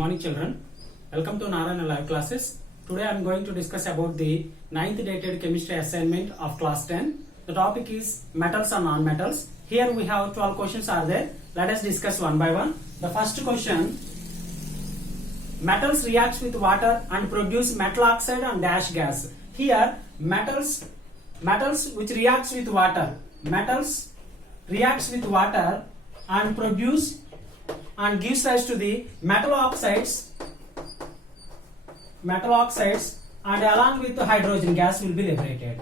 Morning children, welcome to Narayana live classes. Today I am going to discuss about the 9th dated chemistry assignment of class 10. The topic is metals and non-metals. Here we have 12 questions are there. Let us discuss one by one. The first question, metals reacts with water and produce metal oxide and dash gas. Here metals which reacts with water, metals reacts with water and produce and gives rise to the metal oxides and along with the hydrogen gas will be liberated.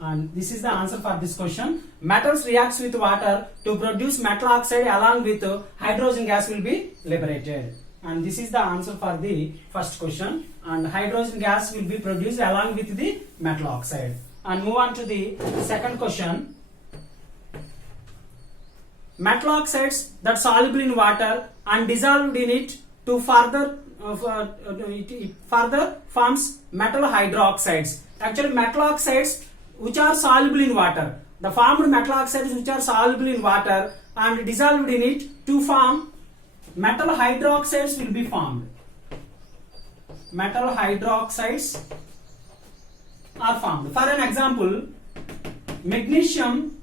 And this is the answer for this question. Metals reacts with water to produce metal oxide along with hydrogen gas will be liberated. And this is the answer for the first question. And hydrogen gas will be produced along with the metal oxide. And move on to the second question. Metal oxides that soluble in water and dissolved in it to further forms metal hydroxides. Actually, metal oxides which are soluble in water, the formed metal oxides which are soluble in water and dissolved in it to form metal hydroxides will be formed. Metal hydroxides are formed. For an example, magnesium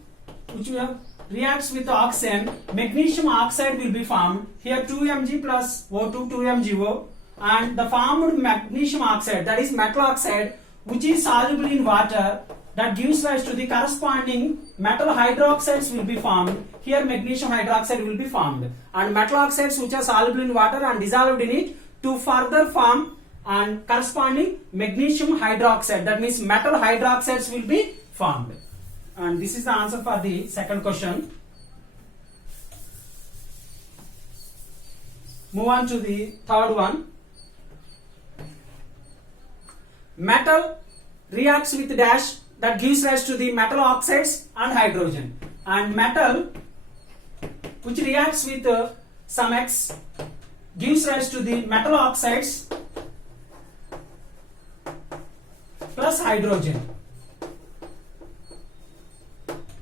which we have reacts with oxygen, magnesium oxide will be formed. Here 2Mg plus O2, 2MgO, and the formed magnesium oxide, that is metal oxide, which is soluble in water, that gives rise to the corresponding metal hydroxides will be formed. Here magnesium hydroxide will be formed, and metal oxides which are soluble in water and dissolved in it to further form and corresponding magnesium hydroxide, that means metal hydroxides will be formed. And this is the answer for the second question. Move on to the third one. Metal reacts with dash, that gives rise to the metal oxides and hydrogen. And metal which reacts with some X gives rise to the metal oxides plus hydrogen.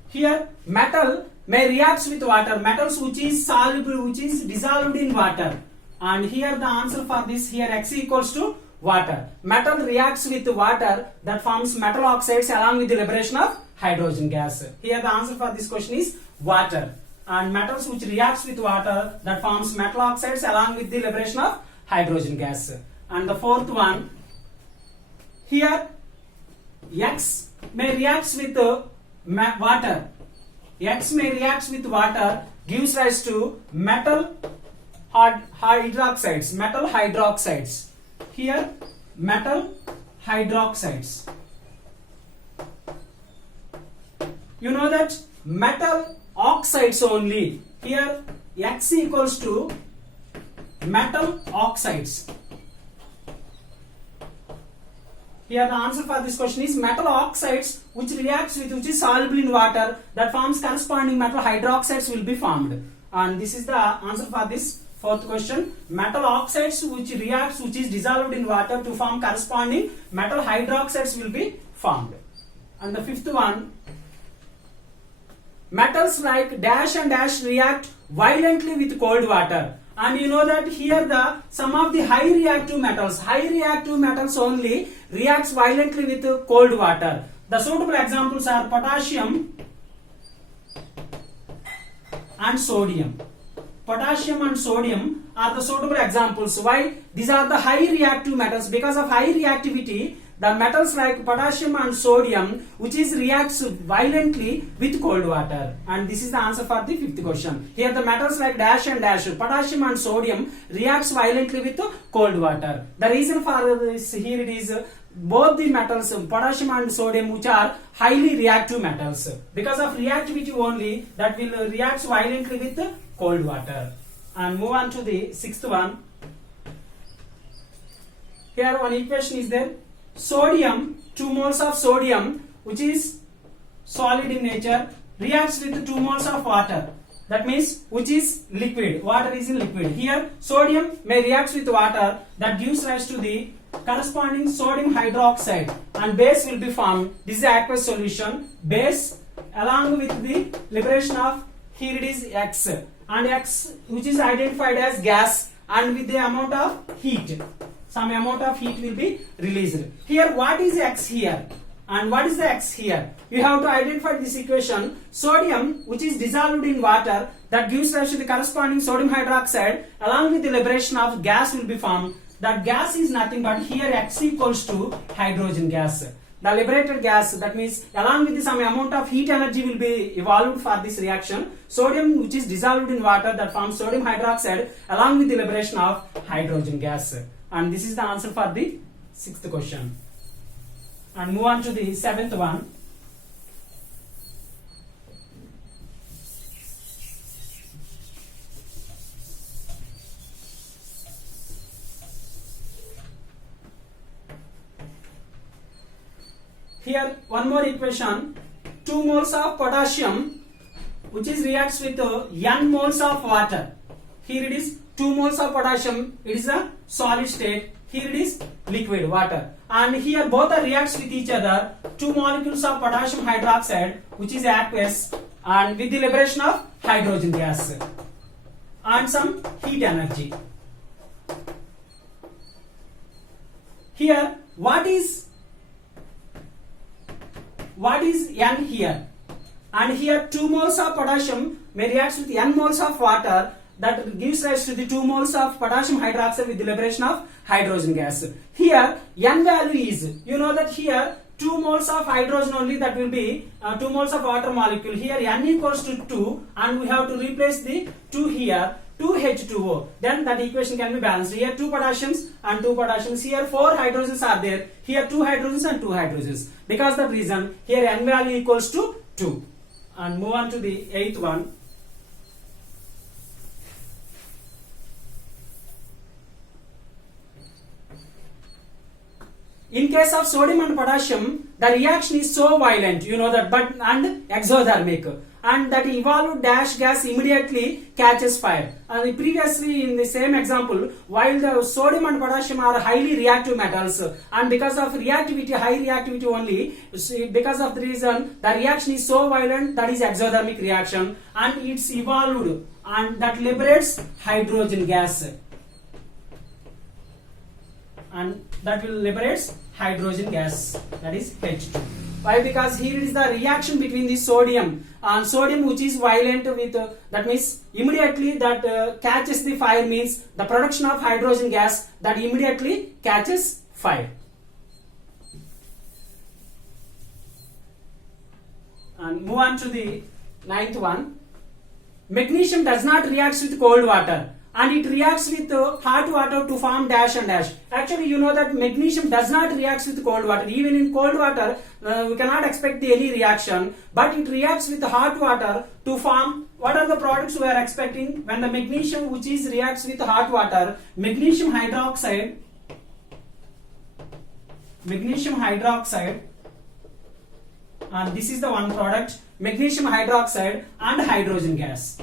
Here metal may reacts with water, metals which is soluble, which is dissolved in water, and here the answer for this, here X equals to water. Metal reacts with water, that forms metal oxides along with the liberation of hydrogen gas. Here the answer for this question is water. And metals which reacts with water, that forms metal oxides along with the liberation of hydrogen gas. And the fourth one, here X may reacts with water. X may reacts with water, gives rise to metal hydroxides, metal hydroxides. Here metal hydroxides. You know that metal oxides only. Here X equals to metal oxides. Here the answer for this question is metal oxides which reacts with, which is soluble in water, that forms corresponding metal hydroxides will be formed. And this is the answer for this fourth question. Metal oxides which reacts, which is dissolved in water to form corresponding metal hydroxides will be formed. And the fifth one, metals like dash and dash react violently with cold water. And you know that here some of the high reactive metals only reacts violently with cold water. The suitable examples are potassium and sodium. Potassium and sodium are the suitable examples. Why? These are the high reactive metals. Because of high reactivity, the metals like potassium and sodium which is reacts violently with cold water. And this is the answer for the fifth question. Here the metals like dash and dash, potassium and sodium reacts violently with cold water. The reason for this here it is both the metals potassium and sodium which are highly reactive metals. Because of reactivity only, that will reacts violently with cold water. And move on to the sixth one. Here one equation is there. Sodium, 2 moles of sodium which is solid in nature reacts with 2 moles of water, that means which is liquid, water is in liquid. Here sodium may reacts with water, that gives rise to the corresponding sodium hydroxide and base will be formed. This is the aqueous solution. Base along with the liberation of, here it is X, and X which is identified as gas, and with the amount of heat, some amount of heat will be released. Here what is X here and what is the X here? You have to identify this equation. Sodium which is dissolved in water, that gives rise to the corresponding sodium hydroxide, along with the liberation of gas will be formed. That gas is nothing but here X equals to hydrogen gas. The liberated gas, that means along with some amount of heat energy will be evolved for this reaction. Sodium which is dissolved in water, that forms sodium hydroxide along with the liberation of hydrogen gas. And this is the answer for the 6th question. And move on to the 7th one. Here one more equation. 2 moles of potassium which is reacts with n moles of water. Here it is 2 moles of potassium, it is a solid state. Here it is liquid water, and here both are reacts with each other. 2 molecules of potassium hydroxide which is aqueous, and with the liberation of hydrogen gas and some heat energy. Here what is N here? And here 2 moles of potassium may react with n moles of water, that gives rise to the 2 moles of potassium hydroxide with the liberation of hydrogen gas. Here N value is, you know that here 2 moles of hydrogen only, that will be 2 moles of water molecule. Here N equals to 2, and we have to replace the 2 here, 2H2O. Then that equation can be balanced. Here 2 potassiums and 2 potassiums. Here 4 hydrogens are there. Here 2 hydrogens and 2 hydrogens. Because that reason, here N value equals to 2. And move on to the 8th one. In case of sodium and potassium, the reaction is so violent, you know that, but and exothermic, and that evolved dash gas immediately catches fire. And previously in the same example, while the sodium and potassium are highly reactive metals, and because of reactivity, high reactivity only, because of the reason the reaction is so violent, that is exothermic reaction, and it's evolved, and that liberates hydrogen gas, and that will liberate hydrogen gas, that is H2. Why? Because here is the reaction between the sodium and sodium which is violent with that means immediately that catches the fire, means the production of hydrogen gas that immediately catches fire. And move on to the 9th one. Magnesium does not react with cold water, and it reacts with hot water to form dash and dash. Actually, you know that magnesium does not react with cold water. Even in cold water, we cannot expect any reaction, but it reacts with hot water to form, what are the products we are expecting when the magnesium which is reacts with hot water? Magnesium hydroxide, and this is the one product, magnesium hydroxide and hydrogen gas.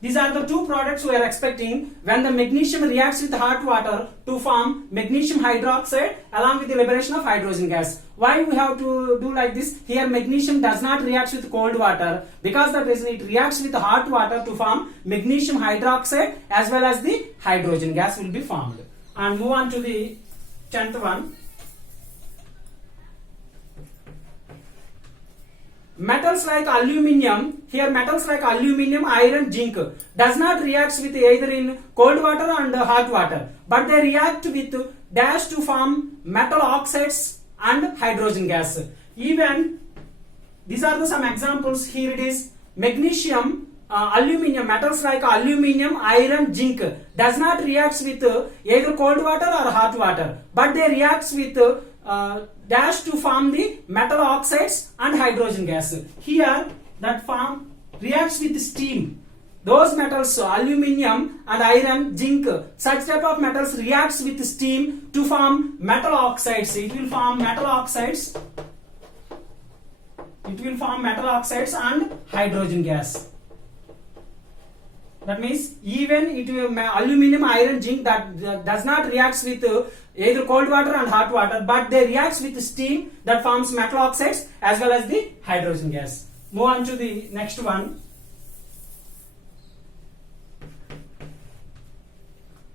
These are the 2 products we are expecting when the magnesium reacts with hot water to form magnesium hydroxide along with the liberation of hydrogen gas. Why we have to do like this? Here magnesium does not react with cold water, because that reason it reacts with hot water to form magnesium hydroxide as well as the hydrogen gas will be formed. And move on to the 10th one. Metals like aluminium, here metals like aluminium, iron, zinc does not react with either in cold water and hot water, but they react with dash to form metal oxides and hydrogen gas. Even these are the some examples. Here it is magnesium, aluminium, metals like aluminium, iron, zinc does not react with either cold water or hot water, but they react with dash to form the metal oxides and hydrogen gas. Here that form reacts with steam. Those metals, aluminium and iron, zinc, such type of metals reacts with steam to form metal oxides. It will form metal oxides. And hydrogen gas. That means even it will aluminium, iron, zinc that does not react with either cold water and hot water, but they react with steam that forms metal oxides as well as the hydrogen gas. move on to the next one.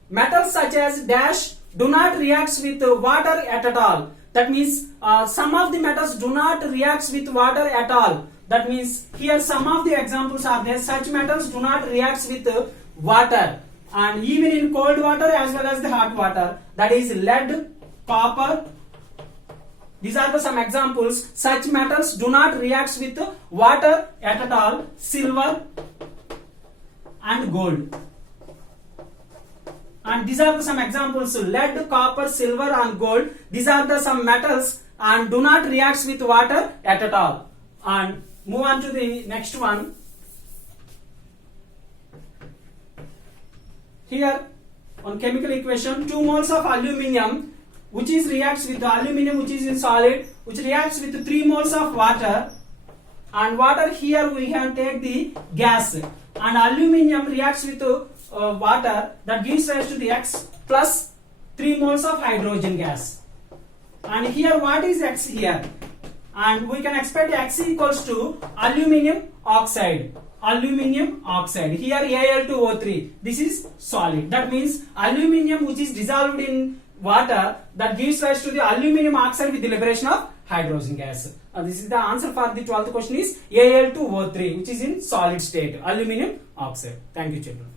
Metals such as dash do not react with water at all. That means some of the metals do not react with water at all. That means here some of the examples are there. Such metals do not react with water, and even in cold water as well as the hot water. That is lead, copper. These are the some examples. Such metals do not react with water at all. Silver and gold. And these are the some examples: lead, copper, silver and gold. These are the some metals and do not react with water at all. And move on to the next one. Here on chemical equation, 2 moles of aluminium which is reacts with the aluminium which is in solid, which reacts with 3 moles of water, and water here we have take the gas, and aluminium reacts with water, that gives rise to the X plus 3 moles of hydrogen gas. And here what is X here? And we can expect X equals to aluminium oxide. Aluminium oxide. Here Al2O3. This is solid. That means aluminium which is dissolved in water, that gives rise to the aluminium oxide with the liberation of hydrogen gas. This is the answer for the 12th question is Al2O3, which is in solid state, aluminium oxide. Thank you, children.